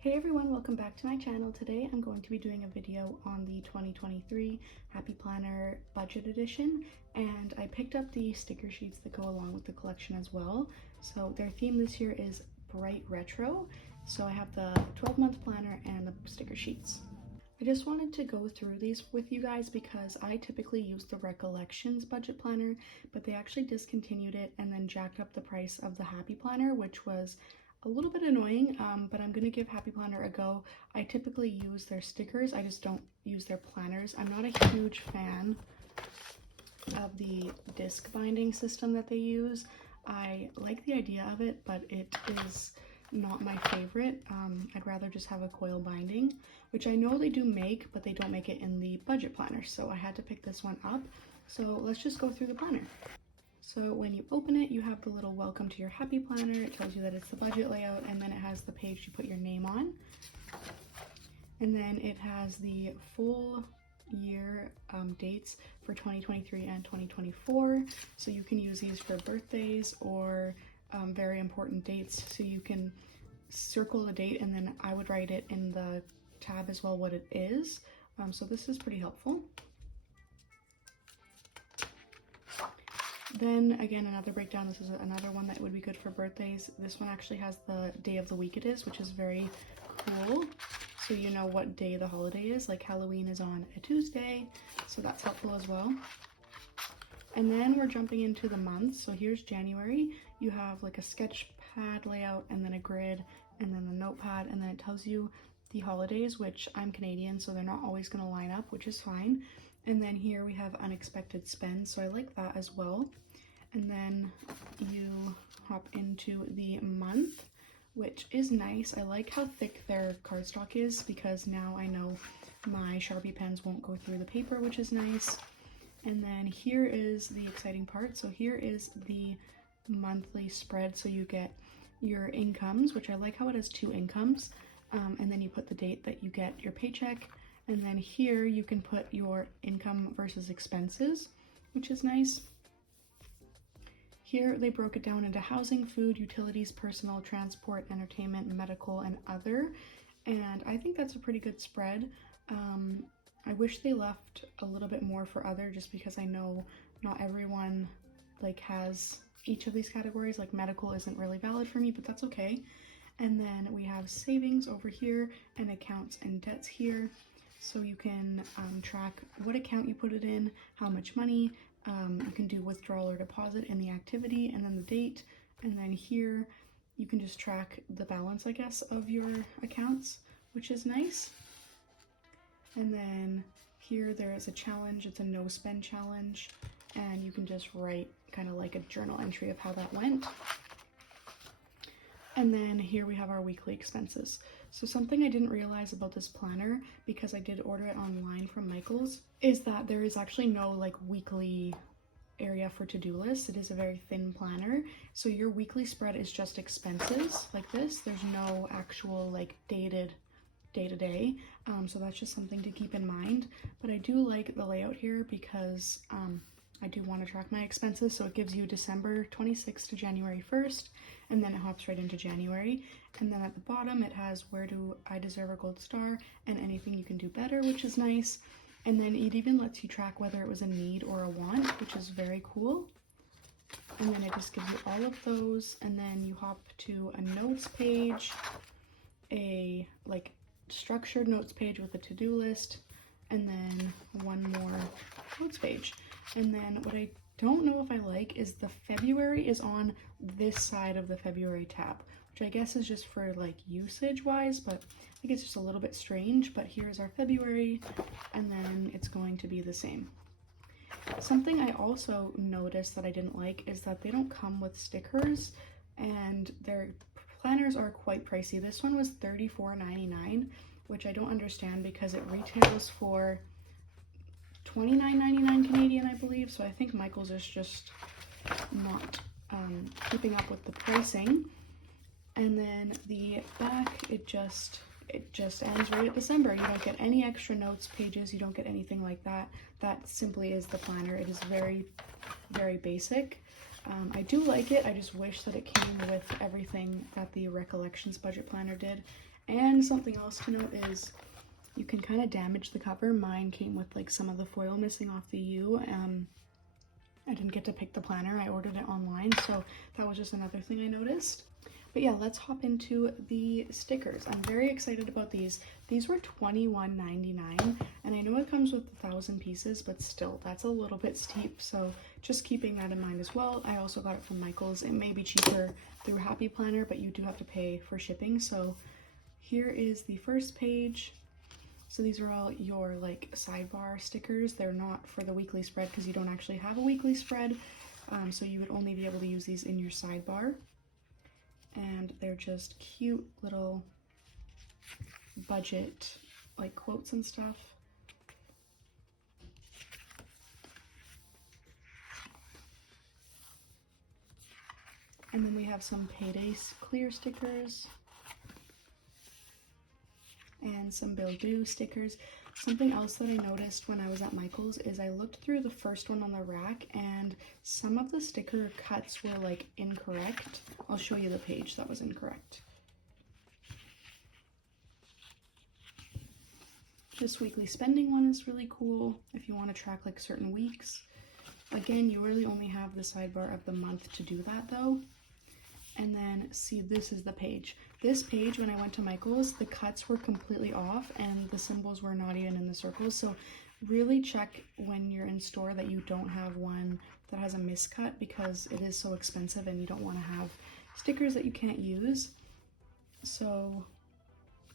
Hey everyone, welcome back to my channel. Today I'm going to be doing a video on the 2023 Happy Planner Budget Edition, and I picked up the sticker sheets that go along with the collection as well. So their theme this year is bright retro. So I have the 12-month planner and the sticker sheets. I just wanted to go through these with you guys because I typically use the Recollections budget planner, but they actually discontinued it and then jacked up the price of the Happy Planner, which was a little bit annoying, but I'm gonna give Happy Planner a go. I typically use their stickers, I just don't use their planners. I'm not a huge fan of the disc binding system that they use. I like the idea of it, but it is not my favorite. I'd rather just have a coil binding, which I know they do make, but they don't make it in the budget planner, so I had to pick this one up. So let's just go through the planner. So when you open it, you have the little welcome to your Happy Planner. It tells you that it's the budget layout, and then it has the page you put your name on. And then it has the full year dates for 2023 and 2024. So you can use these for birthdays or very important dates. So you can circle the date, and then I would write it in the tab as well what it is. So this is pretty helpful. Then again, another breakdown. This is another one that would be good for birthdays. This one actually has the day of the week it is, which is very cool. So you know what day the holiday is, like Halloween is on a Tuesday, so that's helpful as well. And then we're jumping into the months. So here's January. You have like a sketch pad layout and then a grid and then the notepad, and then it tells you the holidays, which I'm Canadian, so they're not always going to line up, which is fine. And then here we have unexpected spend, so I like that as well. And then you hop into the month, which is nice. I like how thick their cardstock is because now I know my Sharpie pens won't go through the paper, which is nice. And then here is the exciting part. So here is the monthly spread. So you get your incomes, which I like how it has two incomes. And then you put the date that you get your paycheck. And then here you can put your income versus expenses, which is nice. Here they broke it down into housing, food, utilities, personal, transport, entertainment, medical, and other. And I think that's a pretty good spread. I wish they left a little bit more for other, just because I know not everyone like has each of these categories. Like medical isn't really valid for me, but that's okay. And then we have savings over here and accounts and debts here. So you can track what account you put it in, how much money, you can do withdrawal or deposit in the activity, and then the date. And then here you can just track the balance, I guess, of your accounts, which is nice. And then here there is a challenge. It's a no spend challenge, and you can just write kind of like a journal entry of how that went. And then here we have our weekly expenses. So something I didn't realize about this planner, because I did order it online from Michael's, is that there is actually no like weekly area for to-do lists. It is a very thin planner. So your weekly spread is just expenses like this. There's no actual like dated day-to-day. So that's just something to keep in mind. But I do like the layout here because I do want to track my expenses. So it gives you December 26th to January 1st, and then it hops right into January. And then at the bottom it has where do I deserve a gold star and anything you can do better, which is nice. And then it even lets you track whether it was a need or a want, which is very cool. And then it just gives you all of those, and then you hop to a notes page, a like structured notes page with a to-do list, and then one more notes page. And then what I don't know if I like is the February is on this side of the February tab, which I guess is just for like usage wise, but I think it's just a little bit strange. But here's our February, and then it's going to be the same. Something I also noticed that I didn't like is that they don't come with stickers, and their planners are quite pricey. This one was $34.99, which I don't understand because it retails for $29.99 Canadian, I believe. So I think Michael's is just not keeping up with the pricing. And then the back, it just ends right at December. You don't get any extra notes pages. You don't get anything like that. That simply is the planner. It is very, very basic. I do like it. I just wish that it came with everything that the Recollections budget planner did. And something else to note is you can kind of damage the cover. Mine came with like some of the foil missing off the U. I didn't get to pick the planner. I ordered it online, so that was just another thing I noticed. But yeah, let's hop into the stickers. I'm very excited about these. These were $21.99, and I know it comes with 1,000 pieces, but still, that's a little bit steep, so just keeping that in mind as well. I also got it from Michaels. It may be cheaper through Happy Planner, but you do have to pay for shipping. So here is the first page. So these are all your like sidebar stickers. They're not for the weekly spread because you don't actually have a weekly spread. So you would only be able to use these in your sidebar. And they're just cute little budget like quotes and stuff. And then we have some Payday clear stickers. And some Bill Do stickers. Something else that I noticed when I was at Michael's is I looked through the first one on the rack and some of the sticker cuts were like incorrect. I'll show you the page that was incorrect. This weekly spending one is really cool if you want to track like certain weeks. Again, you really only have the sidebar of the month to do that though. And then see, this is the page. This page, when I went to Michael's, the cuts were completely off and the symbols were not even in the circles. So really check when you're in store that you don't have one that has a miscut, because it is so expensive and you don't want to have stickers that you can't use. So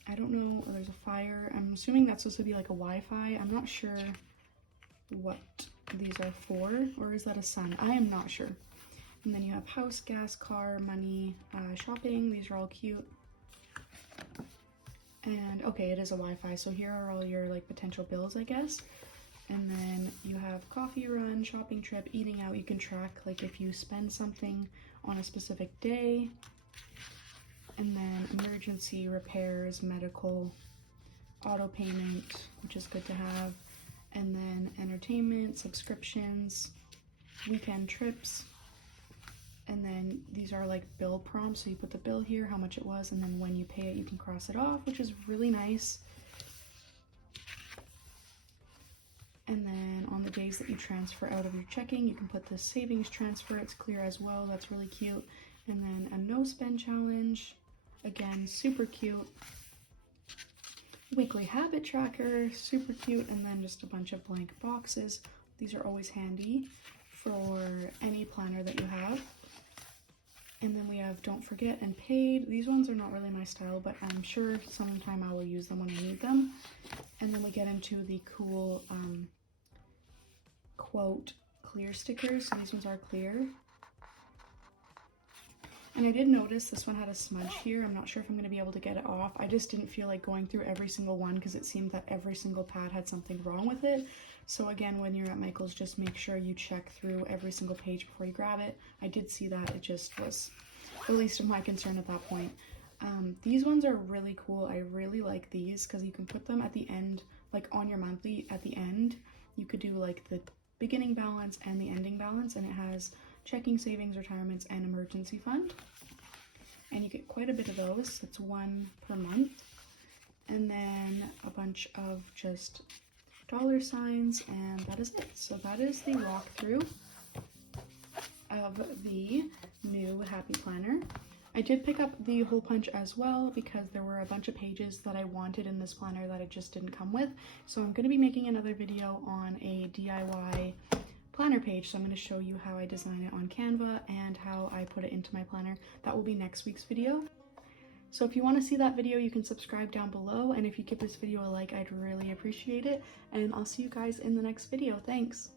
I don't know, there's a fire. I'm assuming that's supposed to be like a Wi-Fi. I'm not sure what these are for, or is that a sun? I am not sure. And then you have house, gas, car, money, shopping. These are all cute. And okay, it is a Wi-Fi. So here are all your like potential bills, I guess. And then you have coffee run, shopping trip, eating out. You can track like if you spend something on a specific day. And then emergency, repairs, medical, auto payment, which is good to have. And then entertainment, subscriptions, weekend trips. And then these are like bill prompts, so you put the bill here, how much it was, and then when you pay it, you can cross it off, which is really nice. And then on the days that you transfer out of your checking, you can put the savings transfer. It's clear as well. That's really cute. And then a no spend challenge. Again, super cute. Weekly habit tracker, super cute. And then just a bunch of blank boxes. These are always handy for any planner that you have. And then we have Don't Forget and Paid. These ones are not really my style, but I'm sure sometime I will use them when I need them. And then we get into the cool quote clear stickers. So these ones are clear. And I did notice this one had a smudge here. I'm not sure if I'm going to be able to get it off. I just didn't feel like going through every single one because it seemed that every single pad had something wrong with it. So again, when you're at Michael's, just make sure you check through every single page before you grab it. I did see that. It just was the least of my concern at that point. These ones are really cool. I really like these because you can put them at the end, like on your monthly at the end. You could do like the beginning balance and the ending balance, and it has checking, savings, retirements, and emergency fund. And you get quite a bit of those. It's one per month. And then a bunch of just dollar signs, and that is it. So that is the walkthrough of the new Happy Planner. I did pick up the hole punch as well because there were a bunch of pages that I wanted in this planner that it just didn't come with. So I'm going to be making another video on a DIY planner page. So I'm going to show you how I design it on Canva and how I put it into my planner. That will be next week's video. So if you want to see that video, you can subscribe down below, and if you give this video a like, I'd really appreciate it, and I'll see you guys in the next video. Thanks!